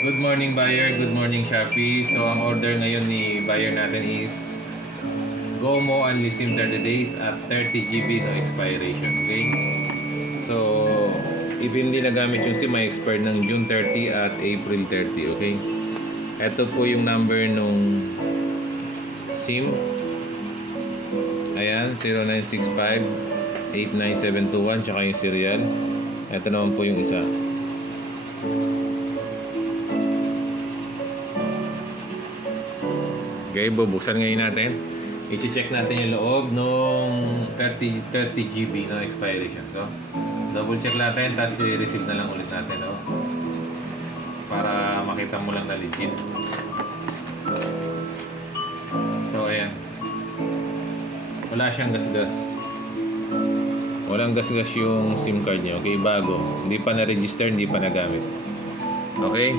Good morning buyer, good morning Shopee. So ang order ngayon ni buyer natin is GoMo Only SIM 30 days at 30 GB no expiration. Okay? So even hindi nagamit yung SIM, may expired ng June 30 at April 30. Okay? Ito po yung number nung SIM. Ayan, 0965-89721, tsaka yung serial. Ito naman po yung isa. Okay, bubuksan ngayon natin. I-check natin yung loob nung 30 GB na expiration. So, double check natin, tapos i-receive na lang ulit natin. No? Para makita mo lang na legit. So, ayan. Wala siyang gasgas. Walang gasgas yung SIM card niya. Okay, bago. Hindi pa na-register, hindi pa nagamit. Okay?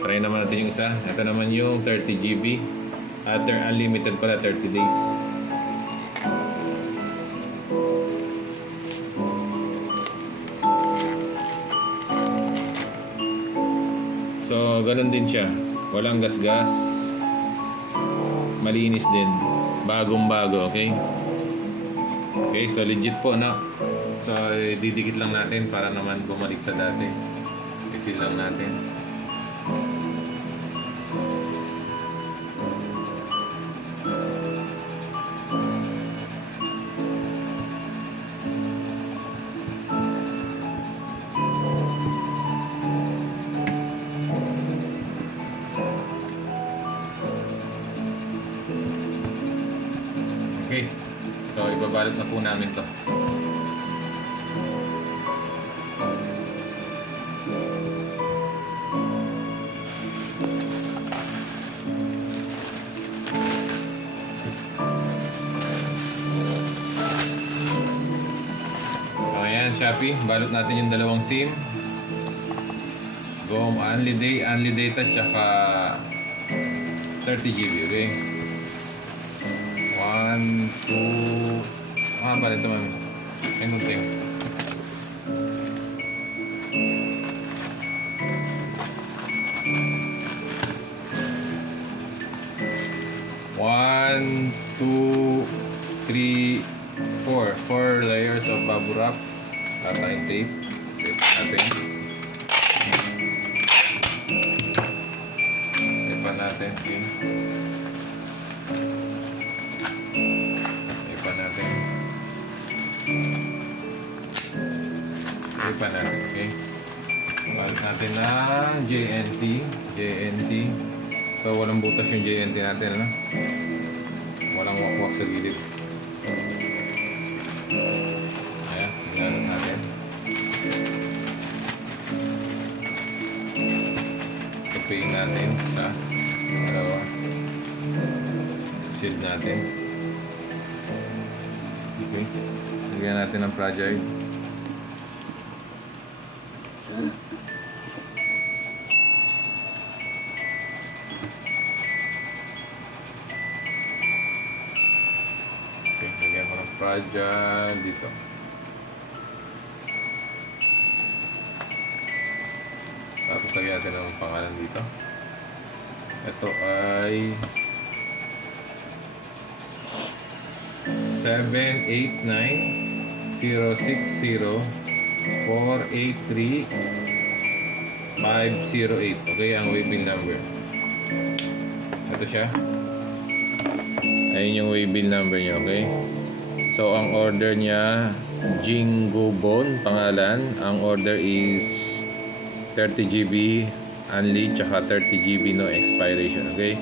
Try naman natin yung isa. Ito naman yung 30 GB. After unlimited pala, 30 days. So, ganun din siya. Walang gasgas. Malinis din. Bagong-bago, okay? Okay, so legit po na. So, didikit lang natin para naman bumalik sa dati. Isil lang natin. Okay, so ibabalot na po namin to. So ayan, Shopee, balot natin yung dalawang SIM. GoMo Only Day, Only Data, tsaka 30 GB, okay? 1, 2... pa rin ito, mami. Pinuting. One, two, three, four. 4 layers of bubble wrap. Tatayong tape. Tape natin. Tape natin. Okay. Natin. Ipa na lang, okay? Balik natin na JNT. So, walang butas yung JNT natin, ano? Walang wakwak sa gilid. Ayan, tingnan natin. Tupiin natin sa dalawa. Seal natin. Okay. Lagyan natin ng fragile. Okay, lagyan ko ng fragile dito. Tapos lagyan natin ng pangalan dito. Ito ay 789-060-483-508. Okay, ang waybill number. Ito siya. Ayun yung waybill number niya, okay? So, ang order niya, Jingo Bone, pangalan. Ang order is 30 GB only, tsaka 30 GB no expiration, okay?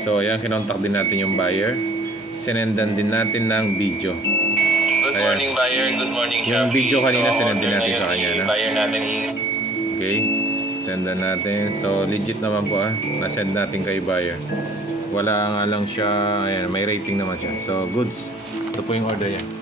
So, ayan, kinontak din natin yung buyer. Sinendan din natin ng video. Good morning buyer, good morning Shopee. Yung video kanina sinendan natin sa kanya, no? Buyer natin is... Okay, sendan natin. So legit naman po, na-send natin kay buyer. Wala nga lang siya, ayan, may rating naman siya. So goods. Ito po yung order niya.